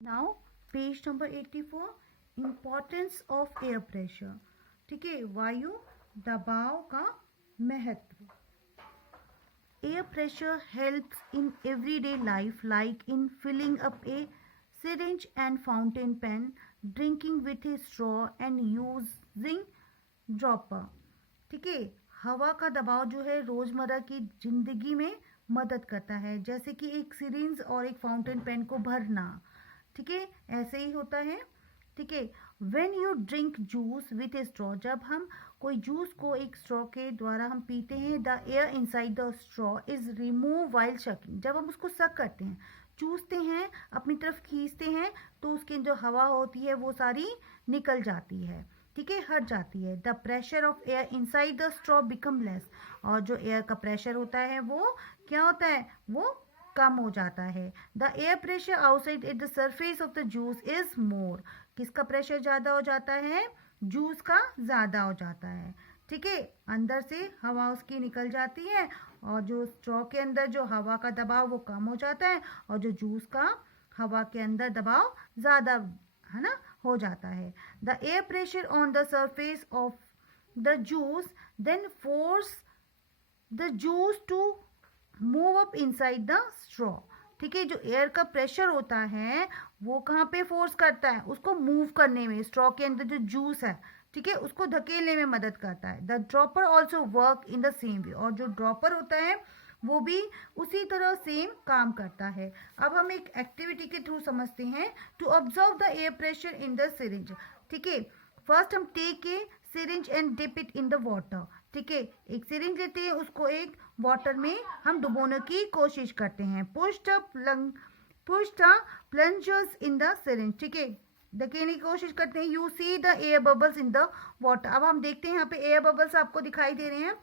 Now page number 84, importance of air pressure. ठीक है, वायु दबाव का महत्व। Air pressure helps in everyday life like in filling up a syringe and fountain pen, drinking with a straw and using dropper। ठीक है, हवा का दबाव जो है रोजमर्रा की जिंदगी में मदद करता है, जैसे कि एक सिरिंज और एक फाउंटेन पेन को भरना। ठीक है, ऐसे ही होता है। ठीक है, when you drink juice with A straw, जब हम कोई जूस को एक स्ट्रॉ के द्वारा हम पीते हैं, the air inside the straw is remove while sucking, जब हम उसको सक करते हैं, चूसते हैं, अपनी तरफ खींचते हैं, तो उसकी जो हवा होती है वो सारी निकल जाती है। ठीक है, हट जाती है। The pressure of air inside the straw become less, और जो एयर का प्रेशर होता है वो क्या होता है, वो कम हो जाता है। The air pressure outside at the surface of the juice is more, किसका प्रेशर ज़्यादा हो जाता है, जूस का ज़्यादा हो जाता है। ठीक है, अंदर से हवा उसकी निकल जाती है, और जो स्ट्रॉ के अंदर जो हवा का दबाव वो कम हो जाता है, और जो जूस का हवा के अंदर दबाव ज़्यादा है ना हो जाता है। The air pressure on the surface of the juice then force the juice to move up inside the straw. ठीक है, जो एयर का प्रेशर होता है वो कहाँ पे फोर्स करता है, उसको मूव करने में, स्ट्रॉ के अंदर जो जूस है, ठीक है, उसको धकेलने में मदद करता है। The dropper also work in the same way, और जो ड्रॉपर होता है वो भी उसी तरह सेम काम करता है। अब हम एक एक्टिविटी के थ्रू समझते हैं। To observe the air pressure in the syringe. ठीक है, फर्स्ट हम take a syringe and dip it in the water. ठीक है, एक सिरिंज लेते हैं, उसको एक वाटर में हम डुबोने की कोशिश करते हैं। Push the plungers in the syringe. ठीक है, धकेलने की कोशिश करते हैं। You see the air bubbles in the water. अब हम देखते हैं यहाँ पे एयर बबल्स आपको दिखाई दे रहे हैं।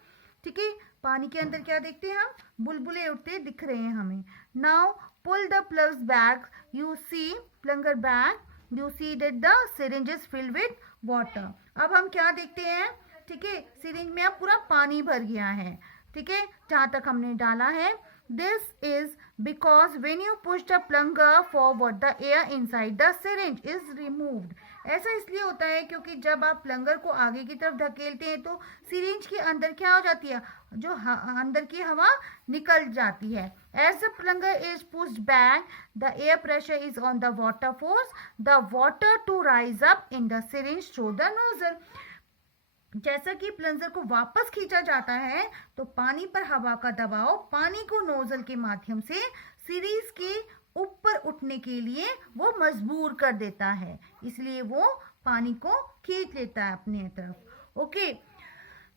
ठीक है, पानी के अंदर क्या देखते हैं हम, बुलबुले उठते दिख रहे हैं हमें। Now pull the plugs back, you see plunger back, you see that the syringe is filled with water. अब हम क्या देखते हैं, ठीक है, सिरिंज में अब पूरा पानी भर गया है। ठीक है, जहाँ तक हमने डाला है। This is because when you push the plunger forward the air inside the syringe is removed. ऐसा इसलिए होता है क्योंकि जब आप प्लंगर को आगे की तरफ धकेलते हैं तो सिरिंज के अंदर क्या हो जाती है, जो अंदर की हवा निकल जाती है। As the plunger is pushed back the air pressure is on the water force the water to rise up in the syringe through the nozzle. जैसा कि प्लंजर को वापस खींचा जाता है तो पानी पर हवा का दबाव पानी को नोजल के माध्यम से सिरिंज के ऊपर उठने के लिए वो मजबूर कर देता है, इसलिए वो पानी को खींच लेता है अपने तरफ। ओके,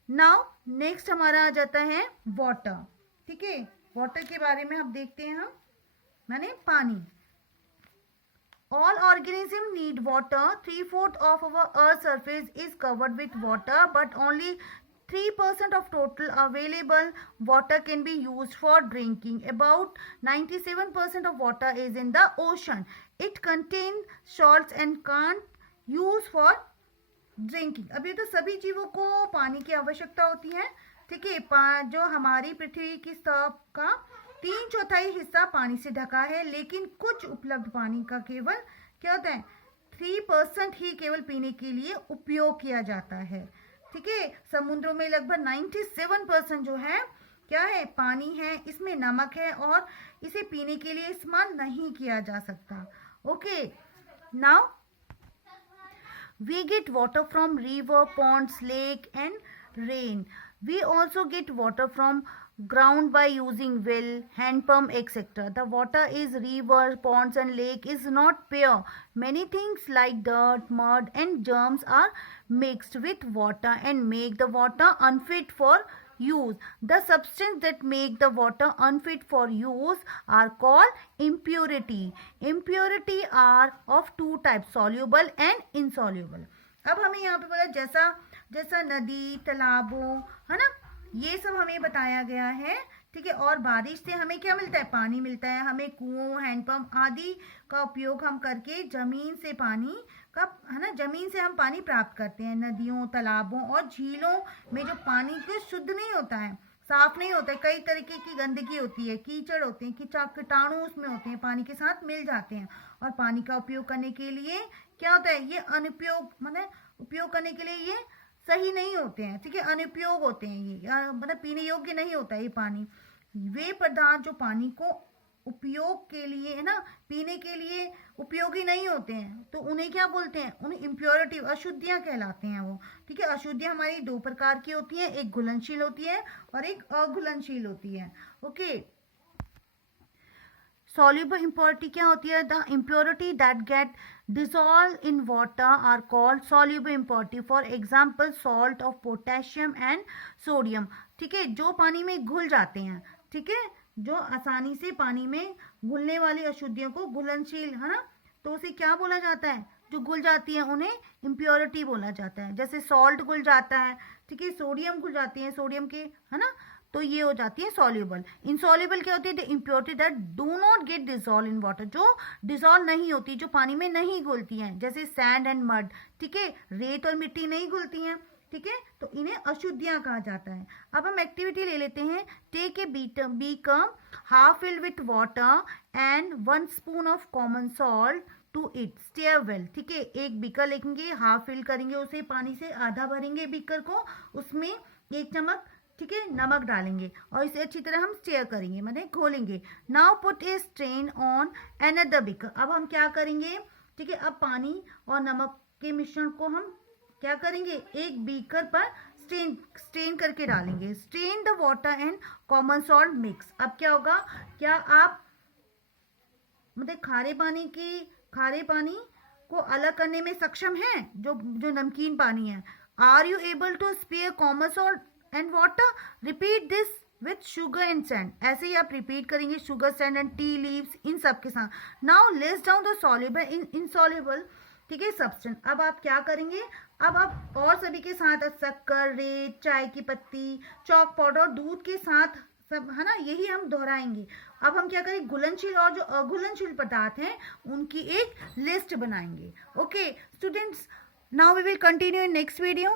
नाउ नेक्स्ट हमारा आ जाता है वाटर। ठीक है, वाटर के बारे में अब देखते हैं हम, माने पानी। All organisms need water. 3/4 of our Earth's surface is covered with water, but only 3% of total available water can be used for drinking. About 97% of water is in the ocean. It contains salts and can't use for drinking. अब ये तो सभी जीवों को पानी की आवश्यकता होती है। ठीक है, जो हमारी पृथ्वी की सतह का 3/4 हिस्सा पानी से ढका है, लेकिन कुछ उपलब्ध पानी का केवल क्या होता है, 3% ही केवल पीने के लिए उपयोग किया जाता है। ठीक है, समुद्रों में लगभग 97% जो है क्या है, पानी है, इसमें नमक है और इसे पीने के लिए इस्तेमाल नहीं किया जा सकता। Okay, now we get water from river, ponds, lake and rain. We also get water from ground by using well, hand pump, etc. The water is river, ponds and lake is not pure. Many things like dirt, mud and germs are mixed with water and make the water unfit for use. The substance that make the water unfit for use are called impurity. Impurity are of two types, soluble and insoluble. अब हमें यहाँ पे बोला जैसा जैसा नदी, तालाबों, है ना, ये सब हमें बताया गया है। ठीक है, और बारिश से हमें क्या मिलता है, पानी मिलता है। हमें कुओं, हैंडपंप आदि का उपयोग हम करके जमीन से पानी का, है ना, जमीन से हम पानी प्राप्त करते हैं। नदियों, तालाबों और झीलों में जो पानी को शुद्ध नहीं होता है, साफ नहीं होता है, कई तरीके की गंदगी होती है, कीचड़ होते हैं, कीटाणु उसमें होते हैं, पानी के साथ मिल जाते हैं। और पानी का उपयोग करने के लिए क्या होता है, ये अनुपयोग मतलब उपयोग करने के लिए ये सही नहीं होते हैं, ठीक है, अनुपयोग होते हैं ये, मतलब पीने योग्य नहीं होता है ये पानी। वे पदार्थ जो पानी को उपयोग के लिए है ना, पीने के लिए उपयोगी नहीं होते हैं, तो उन्हें क्या बोलते हैं, उन्हें इम्प्योरिटी, अशुद्धियां कहलाते हैं वो, ठीक है। अशुद्धियां हमारी दो प्रकार की होती हैं, एक घुलनशील होती है और एक अघुलनशील होती है। ओके, soluble impurity क्या होती है, the impurity that get dissolved in water are called soluble impurity, for example salt of potassium and sodium, ठीक है, जो पानी में घुल जाते हैं, ठीक है, जो आसानी से पानी में घुलने वाली अशुद्धियों को घुलनशील, है ना, तो उसे क्या बोला जाता है, जो घुल जाती है उन्हें इम्प्योरिटी बोला जाता है। जैसे सॉल्ट घुल जाता है, ठीक है, सोडियम घुल जाती है, सोडियम के, है ना, तो ये हो जाती है सॉल्युबल। इनसॉल्युबल क्या होती है, the impurity that do not gate dissolve in water, जो डिसॉल्व नहीं होती, जो पानी में नहीं घुलती हैं, जैसे सैंड एंड मड, ठीक है, रेत और मिट्टी नहीं घुलती हैं, ठीक है, तो इन्हें अशुद्धियां कहा जाता है। अब हम एक्टिविटी ले लेते हैं। Take a beaker half filled with water and 1 spoon of common salt to it, stir well, ठीक है, एक बीकर लेंगे, हाफ फिल करेंगे उसे, पानी से आधा भरेंगे बीकर को, उसमें 1 चम्मच, ठीक है, नमक डालेंगे और इसे अच्छी तरह हम स्टेयर करेंगे, माने घोलेंगे। Now put a strain on another beaker, अब हम क्या करेंगे, ठीक है, अब पानी और नमक के मिश्रण को हम क्या करेंगे, एक बीकर पर स्ट्रेन करके डालेंगे। Strain the water and common salt mix, अब क्या होगा, क्या आप मतलब खारे पानी को अलग करने में सक्षम हैं, जो नमकीन पानी है। Are you able to spare common salt and water, repeat this with sugar and sand, ऐसे ही आप रिपीट करेंगे sugar, sand and tea leaves, इन सब के साथ। Now list down the soluble in insoluble, ठीक है, सब्सटेंस, अब आप क्या करेंगे, अब आप और सभी के साथ शक्कर, रेत, चाय की पत्ती, चॉक पाउडर, दूध के साथ सब, है ना, यही हम दोहराएंगे। अब हम क्या करें, घुलनशील और जो अघुलनशील पदार्थ हैं उनकी एक लिस्ट बनाएंगे। Okay students, now we will continue in next video.